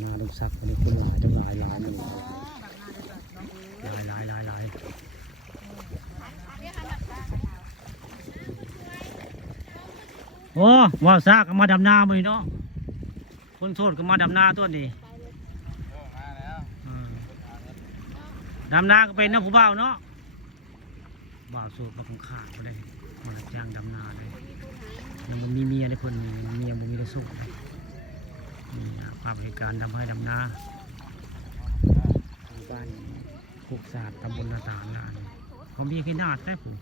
ำนาลูกซักอันนี้คนหลายจังหลายหลายมันหลายหลายหลายหลายโอ้ว่าวซากก็มาดำนาบ่นี่เนาะคนโสดก็มาดำนาตัวนี้ดำนาก็เป็นนะผู้บ่าวเนาะบ่าวโสดมาคงขาดก็ได้มารับจ้างดำนาเลยยังมีเมียเลยคนนี้เมียบ่มีได้โสดนี่นะาพเหตุการณ์ทำให้ดำนาบ้านคุกศาสตร์ตำบลนาตาลนานเขามีแค่นาดแท้ผู้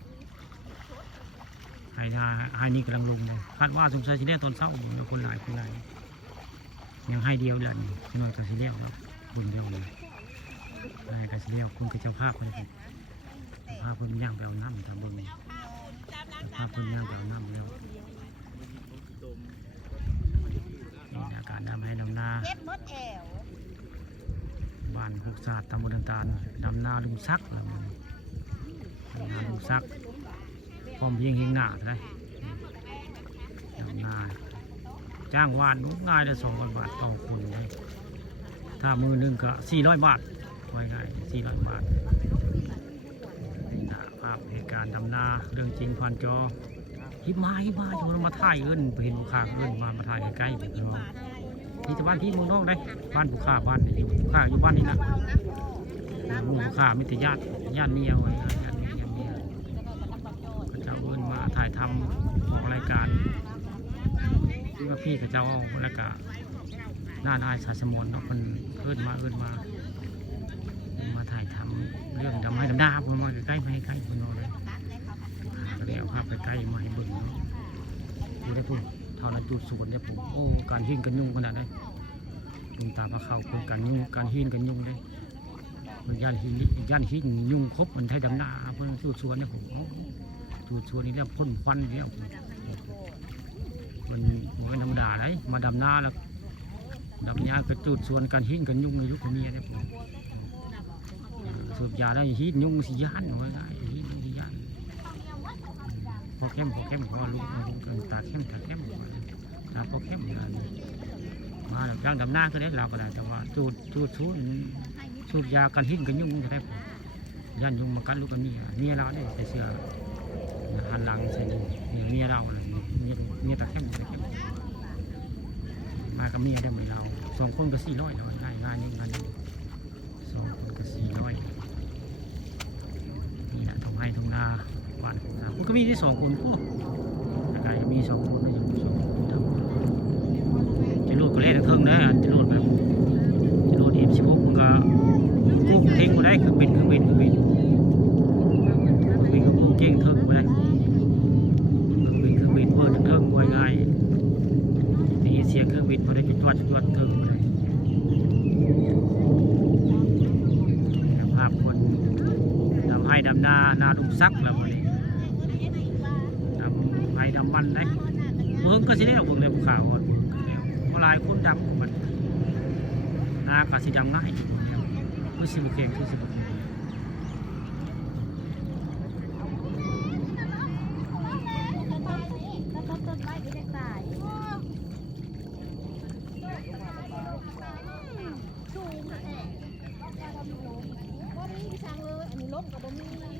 ไฮนาไฮนี่กำลังลุงเลยคาดว่าสงสัยสิเลี้ยตอนเศร้าอยู่คนหลายคนหลายยังให้เดียวเดือนนอนกับสิเลี้ยวแล้วคนเดียวเลยนายกับสิเลี้ยวคุณกับเจ้าภาพคนนี้ภาพคนย่างไปเอาน้ำทำบุญภาพคนย่างไปเอาน้ำแล้ว นี่นะ การดำให้ดำนาเจ็บมดแอวบ้านหุกศาสตร์ตำบลต่างๆดำนาลุงซักนะมันดำนาลุงซักพร้อมเพียงเฮงหน้าเลยดำนาจ้างวานง่ายเลยสองร้อยบาทต่อคนเลยถ้ามือหนึ่งก็สี่ร้อยบาทไว้ง่ายสี่ร้อยบาทนี่นะภาพเหตุการณ์ดำนาเรื่องจริงผ่านจอฮิบมาฮิบมาชวนมาถ่ายเอิ้นไปเห็นลูกค้าเอิ้นมามาถ่ายใกล้ๆพี่น้อง ที่จะบ้านพี่เมืองนอกได้บ้านผู้ข้าบ้านนี่อยู่ผู้ข้าอยู่บ้านนี่นะหมู่ผู้ข้ามิตรญาติญาติเมียไว้ญาติเมียญาติเมียก็จะเอาเอินมาถ่ายทำออกรายการที่ว่าพี่กับเจ้าเอารายการหน้านายสาสมนเนาะมันเอินมาเอินมามาถ่ายทำเรื่องดำให้ดำดาคุณมาใกล้ๆมาให้ใกล้คุณเนาเลยก็เลยเอาภาพไปใกล้มาให้เบิ่งเนาะดูได้พุ่น เท่านั้นจุดศูนย์เนี่ยผมโอ้การหินกันยุ่งขนาดไหนลุงตาพระเขาเป็นการยุ่งการหินกันยุ่งเลยมันย่านหินย่านหินยุ่งครบมันไทยดำหน้าเพื่อนจุดสวนเนี่ยผมโอ้จุดสวนนี่เรียกพ่นควันนี่เรียมันมันธรรมดาเลยมาดำหน้าแล้วดำหน้าก็จุดสวนการหินกันยุ่งในยุคเมียเนี่ยผมสูบยาได้หินยุ่งสิย่านไว้ได้หินยุ่งสิย่าน พอเข้มพอเข้มพอลุกลุกเกินตาเข้มตาเข้มตาพอเข้มอย่างนี้มาจ้างดำหน้าก็ได้เราก็ได้แต่ว่าจูดจูดชูดชูดยากันหินกันยุ่งก็ได้ยันยุ่งมากัดลูกกันเมียเมียเราได้ใส่เสื้อหันหลังใส่นี่เมียเราเลยเมียเมียตาเข้มตาเข้มมากับเมียได้เหมือนเราสองคนก็สี่ร้อยเลยได้งานนี้งานนี้สองคนก็สี่ร้อยนี่แหละทำให้ทำนา บานผมนะมันก็มีที่สองคนโอ้แต่ก็มีสองคนนะยังสองคนทำจะรูดก็เล่นทั้งเทิงนะจะรูดแบบจะรูดเอ็มสิบหกมันก็กู้เท่งมาได้คือบินคือบินคือบินคือบินก็กู้เก่งเทิงมาได้คือบินคือบินเพื่อนเทิงมวยง่ายตีเสียงเครื่องบินพอได้จุดจวดจุดวดเทิงมาได้ภาพคนดำให้ดำนานาดุซักแบบนี้ดำให้ดำมันได้ เบิ่งก็สิได้เอาเบิ่งเลยภูเขาอะเพราะลายคนดำมันนาก็สิดำง่ายคือสิบเข่งคือสิบเข่งแล้วก็ต้นไม้ไม่ได้ตายสูงแท้บ่มีช่างเลยอันนี้ล้มกับบ่มี